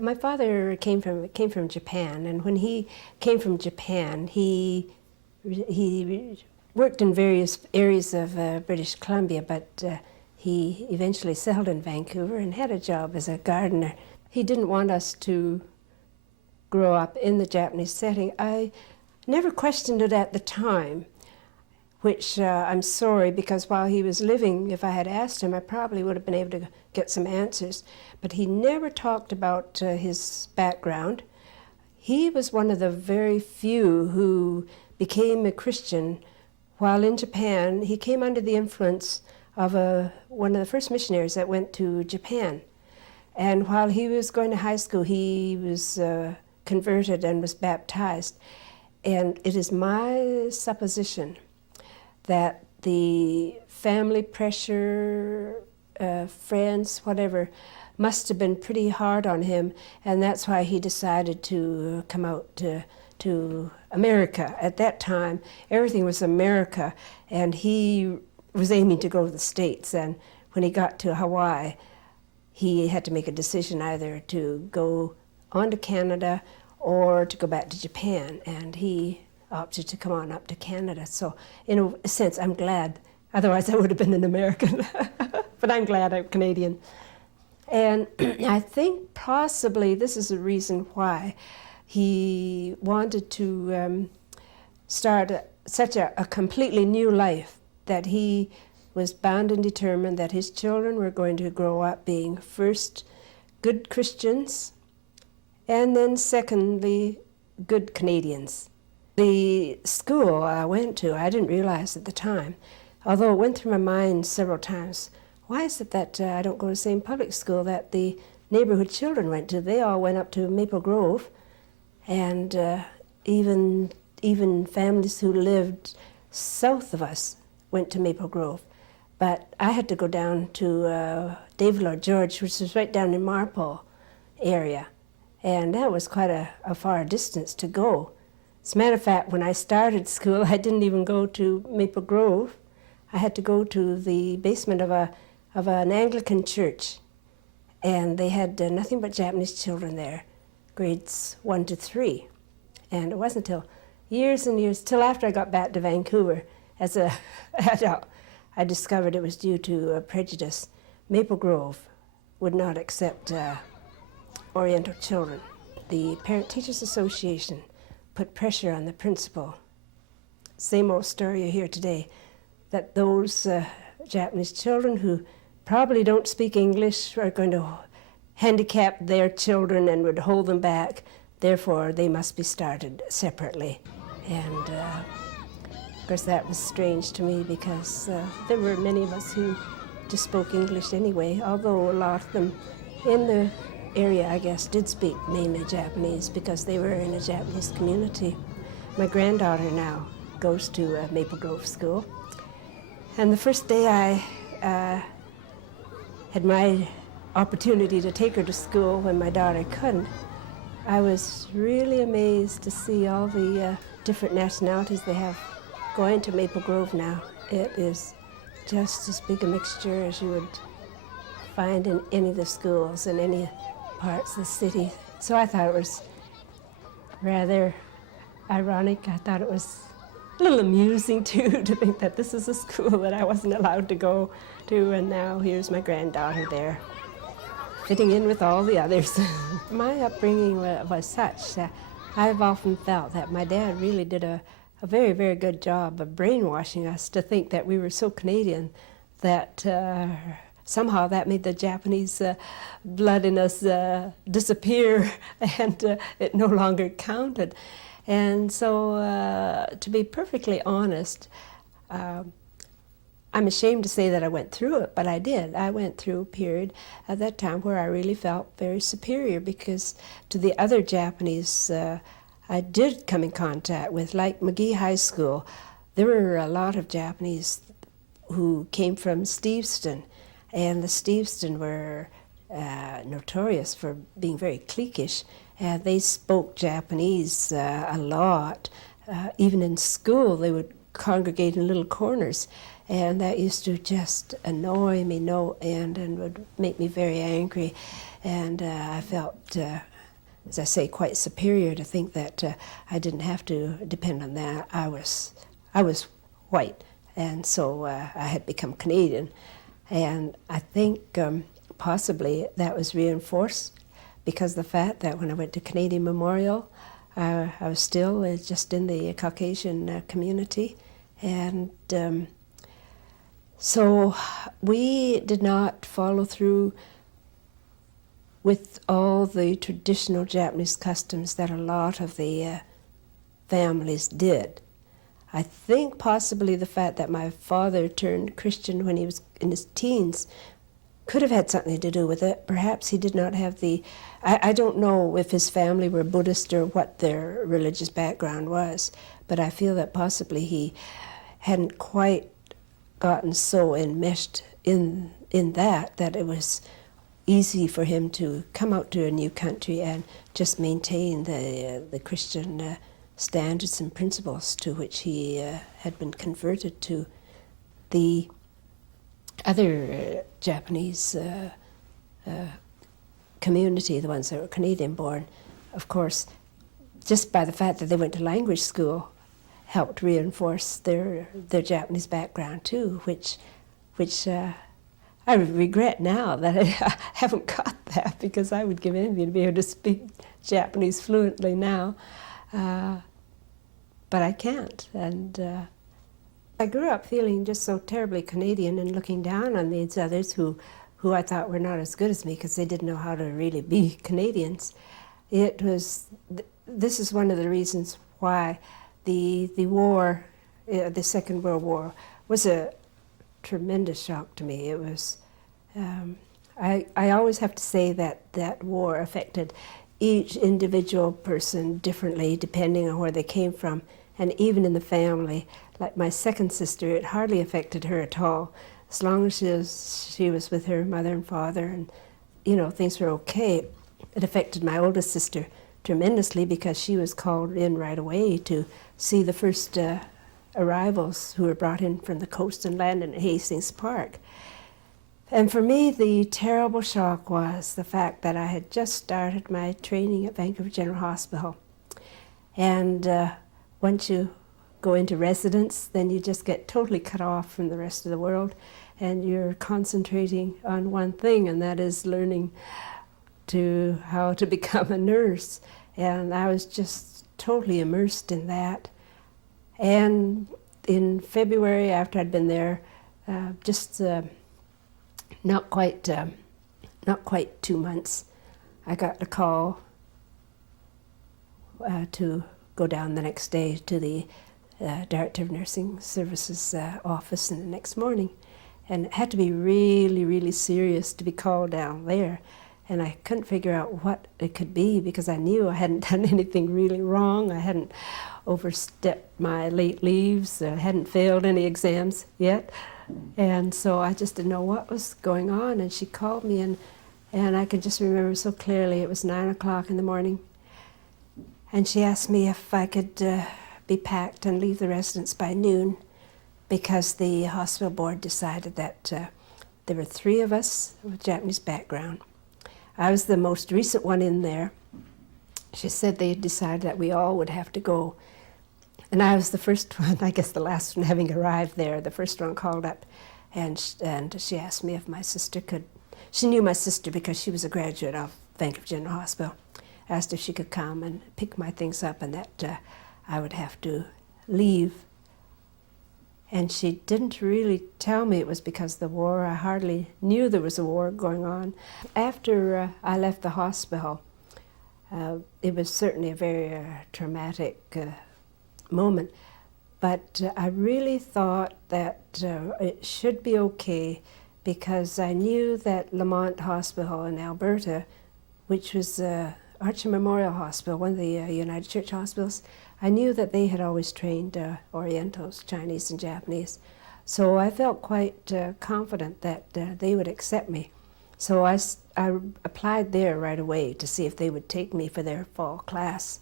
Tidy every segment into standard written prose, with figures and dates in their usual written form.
My father came from Japan, and when he came from Japan, he worked in various areas of British Columbia, but he eventually settled in Vancouver and had a job as a gardener. He didn't want us to grow up in the Japanese setting. I never questioned it at the time, which I'm sorry, because while he was living, if I had asked him, I probably would have been able to get some answers. But he never talked about his background. He was one of the very few who became a Christian while in Japan. He came under the influence of one of the first missionaries that went to Japan. And while he was going to high school, he was converted and was baptized. And it is my supposition that the family pressure, friends, whatever, must have been pretty hard on him, and that's why he decided to come out to America. At that time, everything was America, and he was aiming to go to the States, and when he got to Hawaii, he had to make a decision either to go on to Canada or to go back to Japan, and he opted to come on up to Canada. So in a sense, I'm glad. Otherwise, I would have been an American. But I'm glad I'm Canadian. And I think possibly this is the reason why he wanted to start such a completely new life, that he was bound and determined that his children were going to grow up being first good Christians, and then secondly, good Canadians. The school I went to, I didn't realize at the time, although it went through my mind several times, why is it that I don't go to the same public school that the neighborhood children went to? They all went up to Maple Grove, and even families who lived south of us went to Maple Grove. But I had to go down to David Lord George, which is right down in Marpole area, and that was quite a far distance to go. As a matter of fact, when I started school, I didn't even go to Maple Grove. I had to go to the basement of an Anglican church, and they had nothing but Japanese children there, grades 1 to 3. And it wasn't until years and years, till after I got back to Vancouver as an adult, I discovered it was due to prejudice. Maple Grove would not accept Oriental children. The Parent Teachers Association put pressure on the principal. Same old story you hear today, that those Japanese children who probably don't speak English are going to handicap their children and would hold them back. Therefore, they must be started separately. And of course, that was strange to me, because there were many of us who just spoke English anyway, although a lot of them in the area, I guess, did speak mainly Japanese because they were in a Japanese community. My granddaughter now goes to Maple Grove School. And the first day I had my opportunity to take her to school when my daughter couldn't, I was really amazed to see all the different nationalities they have going to Maple Grove now. It is just as big a mixture as you would find in any of the schools in any parts of the city. So I thought it was rather ironic. I thought it was a little amusing too, to think that this is a school that I wasn't allowed to go to, and now here's my granddaughter there, fitting in with all the others. My upbringing was such that I've often felt that my dad really did a very, very good job of brainwashing us to think that we were so Canadian that somehow that made the Japanese blood in us disappear, and it no longer counted. And so, to be perfectly honest, I'm ashamed to say that I went through it, but I did. I went through a period at that time where I really felt very superior, because to the other Japanese I did come in contact with, like McGee High School, there were a lot of Japanese who came from Steveston, and the Steveston were notorious for being very cliquish, and they spoke Japanese a lot. Even in school, they would congregate in little corners, and that used to just annoy me no end and would make me very angry. And I felt, as I say, quite superior to think that I didn't have to depend on that. I was white, and so I had become Canadian. And I think possibly that was reinforced because the fact that when I went to Canadian Memorial, I was still just in the Caucasian community. And so we did not follow through with all the traditional Japanese customs that a lot of the families did. I think possibly the fact that my father turned Christian when he was in his teens could have had something to do with it. Perhaps he did not have the, I don't know if his family were Buddhist or what their religious background was, but I feel that possibly he hadn't quite gotten so enmeshed in that it was easy for him to come out to a new country and just maintain the Christian standards and principles to which he had been converted to. The other Japanese community, the ones that were Canadian-born, of course, just by the fact that they went to language school, helped reinforce their Japanese background too, which I regret now that I haven't got that, because I would give anything to be able to speak Japanese fluently now, but I can't. And I grew up feeling just so terribly Canadian and looking down on these others who I thought were not as good as me because they didn't know how to really be Canadians. This is one of the reasons why the war, the Second World War, was a tremendous shock to me. It was, I always have to say that war affected each individual person differently depending on where they came from, and even in the family. Like my second sister, it hardly affected her at all. As long as she was with her mother and father and, things were okay. It affected my oldest sister tremendously because she was called in right away to see the first arrivals who were brought in from the coast and landed at Hastings Park. And for me, the terrible shock was the fact that I had just started my training at Vancouver General Hospital. And once you go into residence, then you just get totally cut off from the rest of the world, and you're concentrating on one thing, and that is learning how to become a nurse. And I was just totally immersed in that. And in February, after I'd been there, not quite 2 months, I got a call to go down the next day to the Director of Nursing Services office in the next morning. And it had to be really, really serious to be called down there. And I couldn't figure out what it could be because I knew I hadn't done anything really wrong. I hadn't overstepped my late leaves. I hadn't failed any exams yet. And so I just didn't know what was going on. And she called me, and I could just remember so clearly. It was 9 o'clock in the morning. And she asked me if I could be packed and leave the residence by noon, because the hospital board decided that there were 3 of us with Japanese background. I was the most recent one in there. She said they had decided that we all would have to go. And I was the first one, I guess the last one having arrived there, the first one called up. And she asked me if my sister could, she knew my sister because she was a graduate of Vancouver General Hospital. Asked if she could come and pick my things up and that I would have to leave. And she didn't really tell me it was because of the war. I hardly knew there was a war going on. After I left the hospital, It was certainly a very traumatic moment, but I really thought that it should be okay, because I knew that Lamont Hospital in Alberta, which was Archer Memorial Hospital, one of the United Church hospitals, I knew that they had always trained Orientals, Chinese and Japanese. So I felt quite confident that they would accept me. So I applied there right away to see if they would take me for their fall class.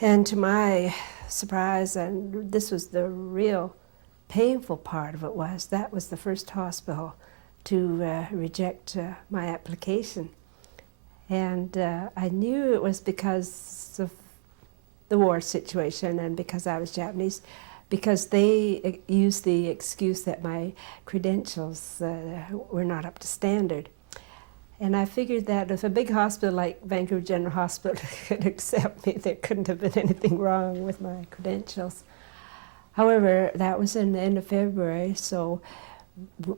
And to my surprise, and this was the real painful part of it, was that was the first hospital to reject my application. And I knew it was because of the war situation and because I was Japanese, because they used the excuse that my credentials were not up to standard. And I figured that if a big hospital like Vancouver General Hospital could accept me, there couldn't have been anything wrong with my credentials. However, that was in the end of February, so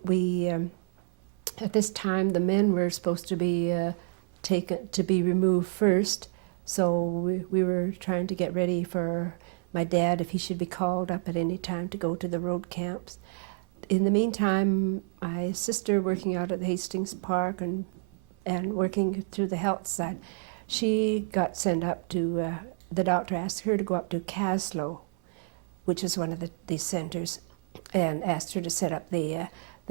we, at this time, the men were supposed to be taken to be removed first. So we were trying to get ready for my dad if he should be called up at any time to go to the road camps. In the meantime, my sister, working out at the Hastings Park and working through the health side, she got sent up to, the doctor asked her to go up to Caslow, which is one of these centers, and asked her to set up the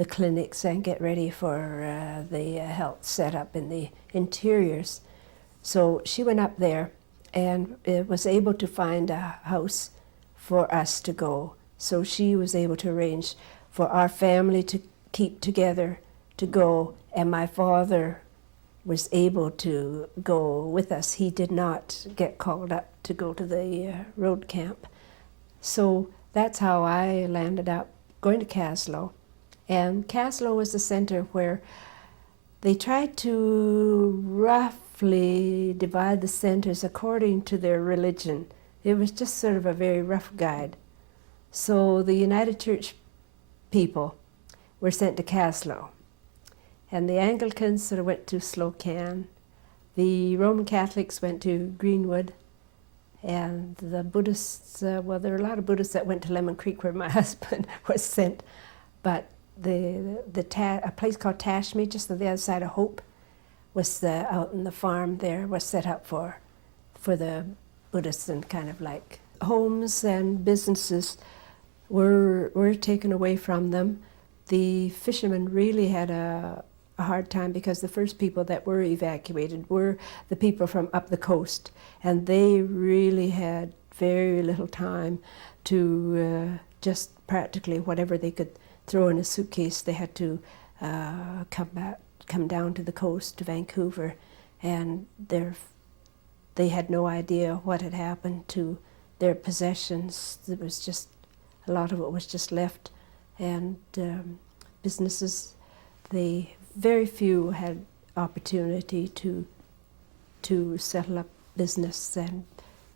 clinics and get ready for the health setup in the interiors. So she went up there and was able to find a house for us to go. So she was able to arrange for our family to keep together to go, and my father was able to go with us. He did not get called up to go to the road camp. So that's how I landed up going to Caslow. And Caslow was the center where they tried to roughly divide the centers according to their religion. It was just sort of a very rough guide. So the United Church people were sent to Caslow, and the Anglicans sort of went to Slocan. The Roman Catholics went to Greenwood, and the Buddhists, well, there were a lot of Buddhists that went to Lemon Creek where my husband was sent, but a place called Tashme, just on the other side of Hope, was out in the farm there, was set up for the Buddhists, and kind of like homes and businesses were taken away from them. The fishermen really had a hard time, because the first people that were evacuated were the people from up the coast, and they really had very little time to just practically whatever they could throw in a suitcase, they had to come down to the coast to Vancouver, and they had no idea what had happened to their possessions. There was just a lot of it was just left, and businesses, very few had opportunity to settle up business, and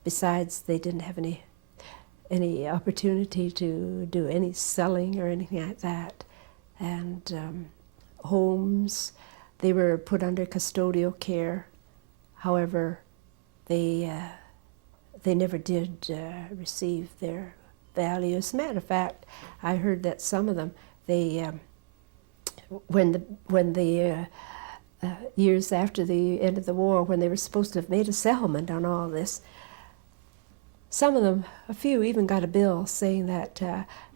besides, they didn't have any opportunity to do any selling or anything like that. And homes, they were put under custodial care. However, they never did receive their value. As a matter of fact, I heard that some of them, when the years after the end of the war, when they were supposed to have made a settlement on all this, some of them, a few, even got a bill saying that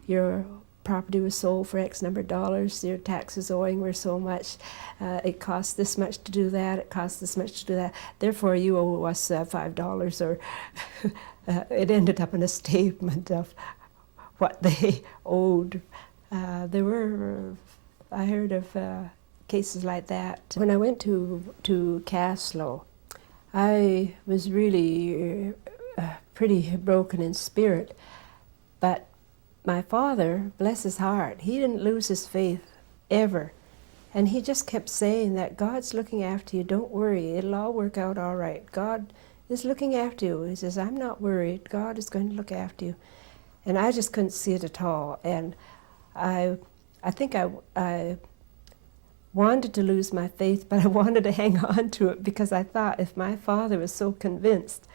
your property was sold for X number of dollars, your taxes owing were so much, it costs this much to do that, it costs this much to do that, therefore you owe us $5, or it ended up in a statement of what they owed. There were, I heard of cases like that. When I went to Caslow, I was really pretty broken in spirit, but my father, bless his heart, he didn't lose his faith ever, and he just kept saying that God's looking after you, don't worry, it'll all work out all right. God is looking after you. He says, I'm not worried, God is going to look after you. And I just couldn't see it at all, and I think I wanted to lose my faith, but I wanted to hang on to it because I thought if my father was so convinced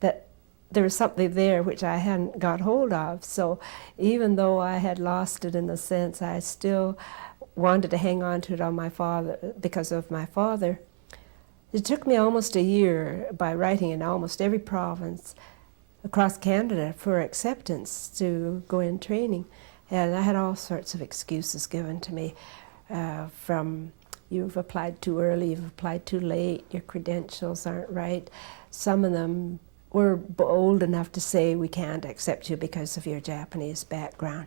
that there was something there which I hadn't got hold of. So even though I had lost it in a sense, I still wanted to hang on to it on my father because of my father. It took me almost a year by writing in almost every province across Canada for acceptance to go in training. And I had all sorts of excuses given to me from you've applied too early, you've applied too late, your credentials aren't right. Some of them were bold enough to say we can't accept you because of your Japanese background.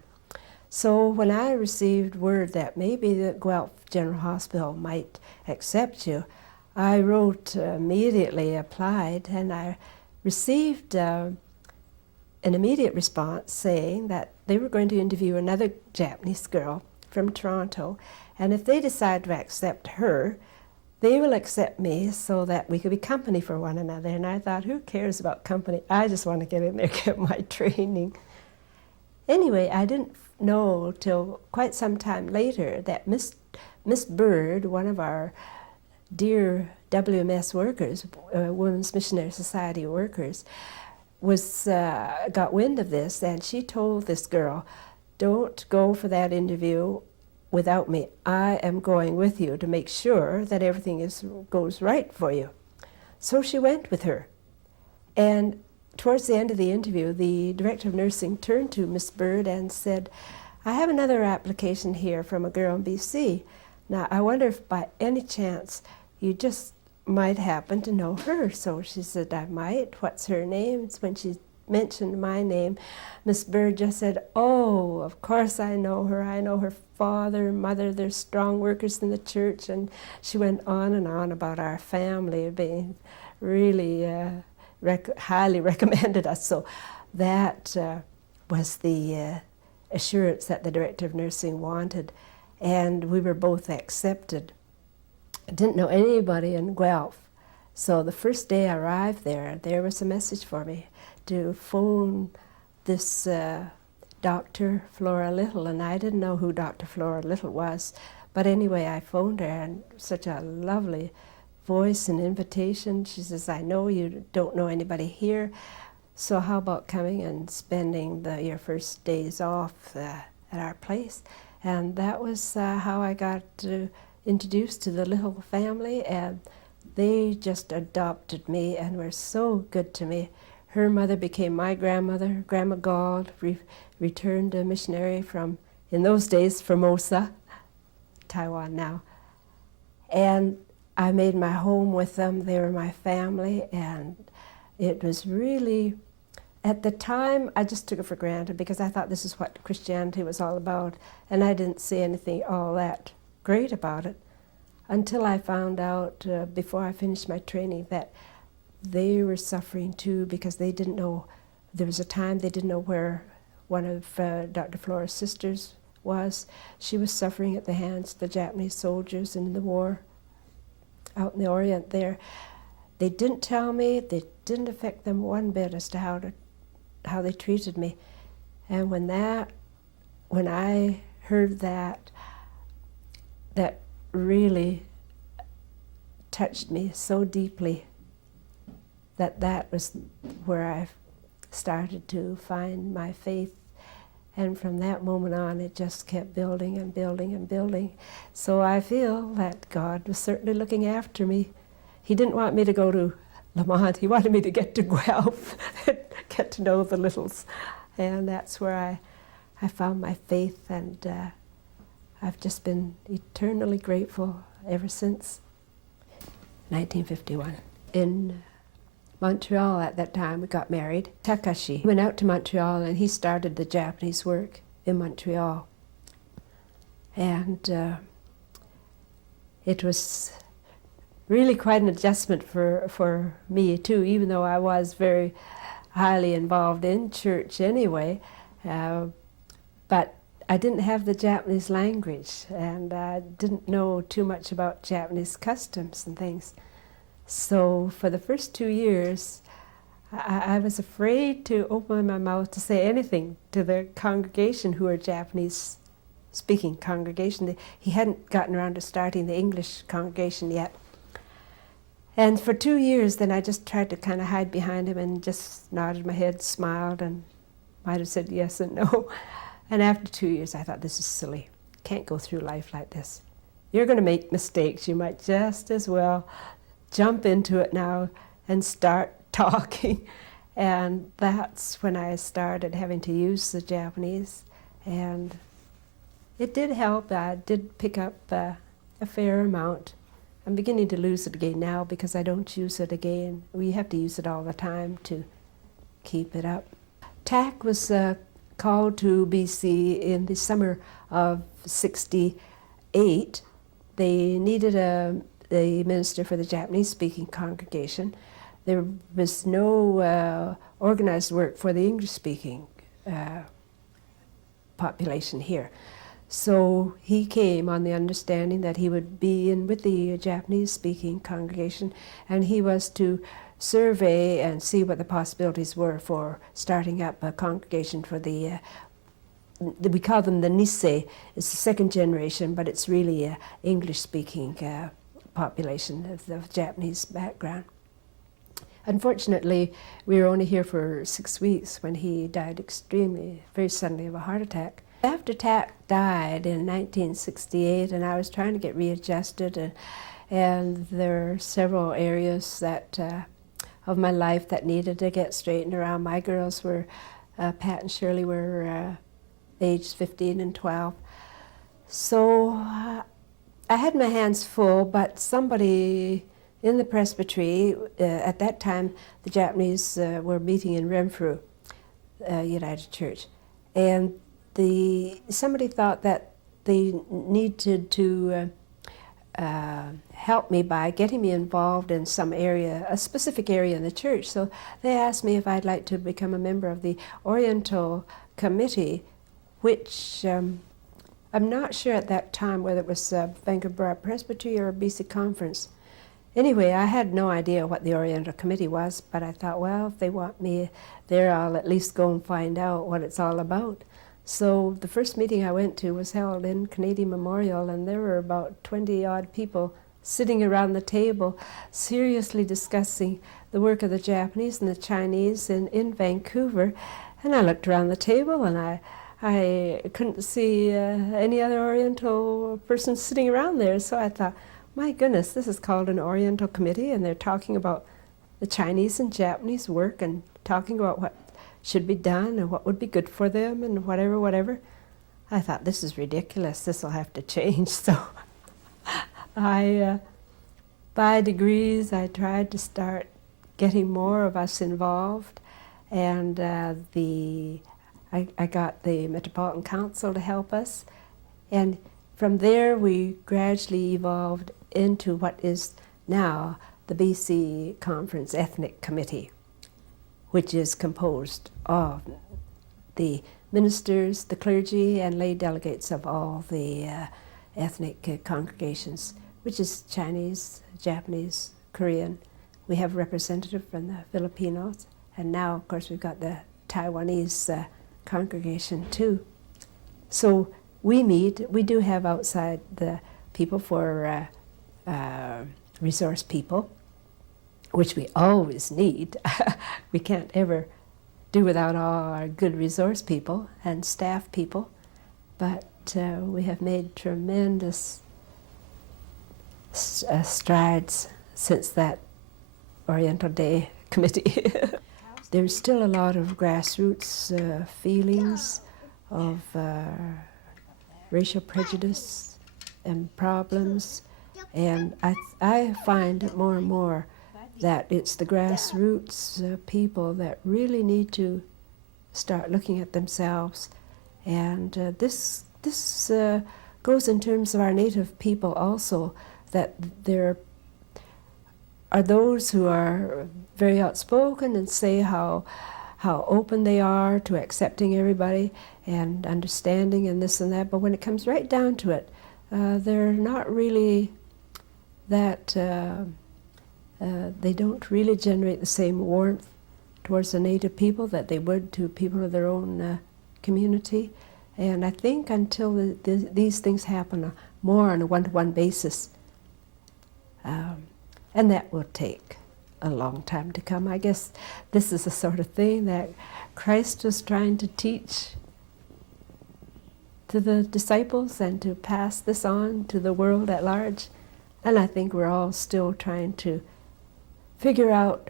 So when I received word that maybe the Guelph General Hospital might accept you, I wrote immediately, applied, and I received an immediate response saying that they were going to interview another Japanese girl from Toronto, and if they decide to accept her, they will accept me so that we could be company for one another. And I thought, who cares about company? I just want to get in there, get my training. Anyway, I didn't know till quite some time later that Miss Bird, one of our dear WMS workers, Women's Missionary Society workers, got wind of this, and she told this girl, don't go for that interview without me. I am going with you to make sure that everything goes right for you. So she went with her. And towards the end of the interview, the director of nursing turned to Miss Bird and said, I have another application here from a girl in BC. Now, I wonder if by any chance you just might happen to know her. So she said, I might. What's her name? When she mentioned my name, Miss Bird just said, oh, of course I know her. I know her father, mother, they're strong workers in the church. And she went on and on about our family being really highly recommended us. So that was the assurance that the director of nursing wanted. And we were both accepted. I didn't know anybody in Guelph. So the first day I arrived there was a message for me to phone this Dr. Flora Little, and I didn't know who Dr. Flora Little was. But anyway, I phoned her, and such a lovely voice and invitation. She says, I know you don't know anybody here, so how about coming and spending your first days off at our place? And that was how I got introduced to the Little family, and they just adopted me and were so good to me. Her mother became my grandmother, Grandma Gauld, returned a missionary from, in those days, Formosa, Taiwan now. And I made my home with them. They were my family, and it was really, at the time, I just took it for granted because I thought this is what Christianity was all about, and I didn't see anything all that great about it until I found out, before I finished my training, that they were suffering too because they didn't know, there was a time they didn't know where one of Dr. Flora's sisters was. She was suffering at the hands of the Japanese soldiers in the war out in the Orient there. They didn't tell me, they didn't affect them one bit as to how they treated me. And when I heard that really touched me so deeply that was where I started to find my faith. And from that moment on, it just kept building and building and building. So I feel that God was certainly looking after me. He didn't want me to go to Lamont. He wanted me to get to Guelph and get to know the Littles. And that's where I found my faith, and I've just been eternally grateful ever since 1951. In Montreal at that time, we got married. Takashi went out to Montreal, and he started the Japanese work in Montreal. And it was really quite an adjustment for me too, even though I was very highly involved in church anyway. But I didn't have the Japanese language, and I didn't know too much about Japanese customs and things. So for the first 2 years, I was afraid to open my mouth to say anything to the congregation who were Japanese speaking congregation. He hadn't gotten around to starting the English congregation yet. And for 2 years, then I just tried to kind of hide behind him and just nodded my head, smiled, and might have said yes and no. And after 2 years, I thought, this is silly. Can't go through life like this. You're going to make mistakes. You might just as well jump into it now and start talking. And that's when I started having to use the Japanese. And it did help. I did pick up a fair amount. I'm beginning to lose it again now because I don't use it again. We have to use it all the time to keep it up. TAC was called to BC in the summer of '68. They needed a minister for the Japanese-speaking congregation. There was no organized work for the English-speaking population here. So he came on the understanding that he would be in with the Japanese-speaking congregation, and he was to survey and see what the possibilities were for starting up a congregation for the we call them the Nisei. It's the second generation, but it's really an English-speaking population of Japanese background. Unfortunately, we were only here for 6 weeks when he died very suddenly of a heart attack. After TAC died in 1968, and I was trying to get readjusted, and there are several areas that of my life that needed to get straightened around. My girls were, Pat and Shirley were aged 15 and 12. So I had my hands full, but somebody in the presbytery, at that time the Japanese were meeting in Renfrew United Church, and somebody thought that they needed to help me by getting me involved in some area, a specific area in the church. So they asked me if I'd like to become a member of the Oriental Committee, which I'm not sure at that time whether it was Vancouver Presbytery or BC Conference. Anyway, I had no idea what the Oriental Committee was, but I thought, well, if they want me there, I'll at least go and find out what it's all about. So the first meeting I went to was held in Canadian Memorial, and there were about 20-odd people sitting around the table seriously discussing the work of the Japanese and the Chinese in Vancouver. And I looked around the table, and I couldn't see any other Oriental person sitting around there, so I thought, my goodness, this is called an Oriental Committee, and they're talking about the Chinese and Japanese work and talking about what should be done and what would be good for them and whatever. I thought, this is ridiculous. This will have to change. So by degrees, I tried to start getting more of us involved, and I got the Metropolitan Council to help us, and from there we gradually evolved into what is now the BC Conference Ethnic Committee, which is composed of the ministers, the clergy, and lay delegates of all the ethnic congregations, which is Chinese, Japanese, Korean. We have a representative from the Filipinos, and now, of course, we've got the Taiwanese congregation too. So we meet. We do have outside the people for resource people, which we always need. We can't ever do without all our good resource people and staff people, but we have made tremendous strides since that Oriental Day Committee. There's still a lot of grassroots feelings of racial prejudice and problems, and I find more and more that it's the grassroots people that really need to start looking at themselves, and this goes in terms of our native people also, that there are those who are very outspoken and say how open they are to accepting everybody and understanding and this and that, but when it comes right down to it, they're not really that, they don't really generate the same warmth towards the native people that they would to people of their own community. And I think until these things happen more on a one-to-one basis, and that will take a long time to come. I guess this is the sort of thing that Christ was trying to teach to the disciples and to pass this on to the world at large. And I think we're all still trying to figure out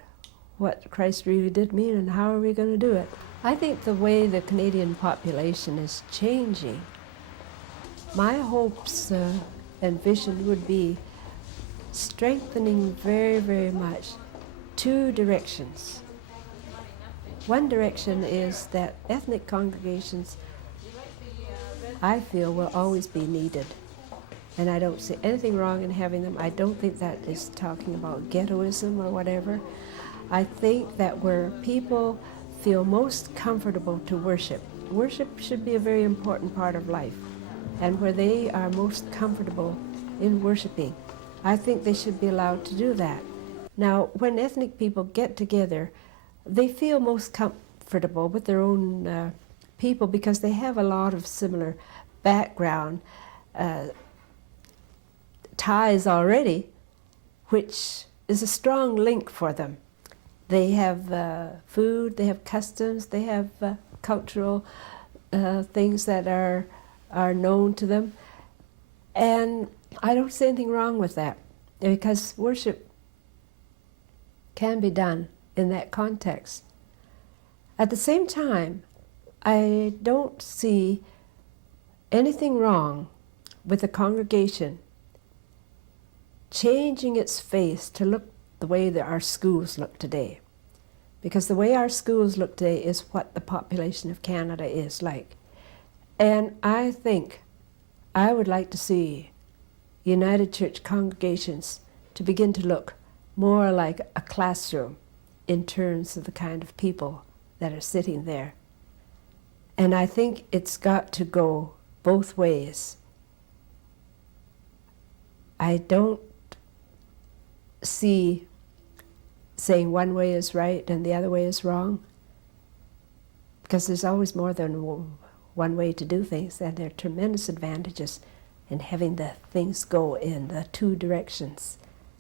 what Christ really did mean and how are we going to do it. I think the way the Canadian population is changing, my hopes and vision would be strengthening very, very much two directions. One direction is that ethnic congregations, I feel, will always be needed. And I don't see anything wrong in having them. I don't think that is talking about ghettoism or whatever. I think that where people feel most comfortable to worship, worship should be a very important part of life. And where they are most comfortable in worshiping, I think they should be allowed to do that. Now, when ethnic people get together, they feel most comfortable with their own people because they have a lot of similar background ties already, which is a strong link for them. They have food, they have customs, they have cultural things that are known to them. And I don't see anything wrong with that, because worship can be done in that context. At the same time, I don't see anything wrong with a congregation changing its face to look the way that our schools look today. Because the way our schools look today is what the population of Canada is like. And I think I would like to see United Church congregations to begin to look more like a classroom in terms of the kind of people that are sitting there. And I think it's got to go both ways. I don't see saying one way is right and the other way is wrong, because there's always more than one way to do things, and there are tremendous advantages in having the things go in the two directions.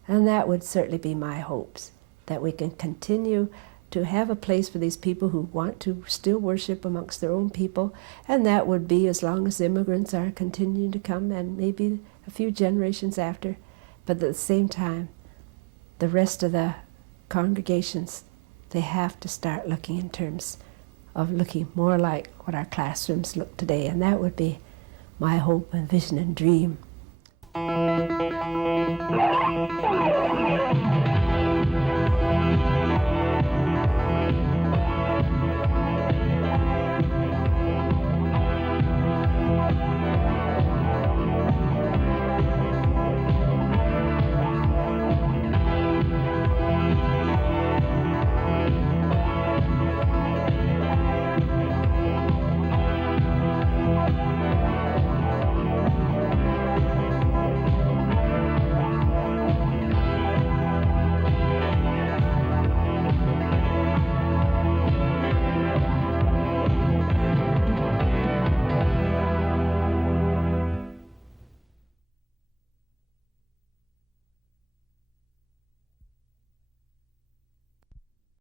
And that would certainly be my hopes, that we can continue to have a place for these people who want to still worship amongst their own people, and that would be as long as immigrants are continuing to come, and maybe a few generations after. But at the same time, the rest of the congregations, they have to start looking in terms of looking more like what our classrooms look today, and that would be my hope and vision and dream.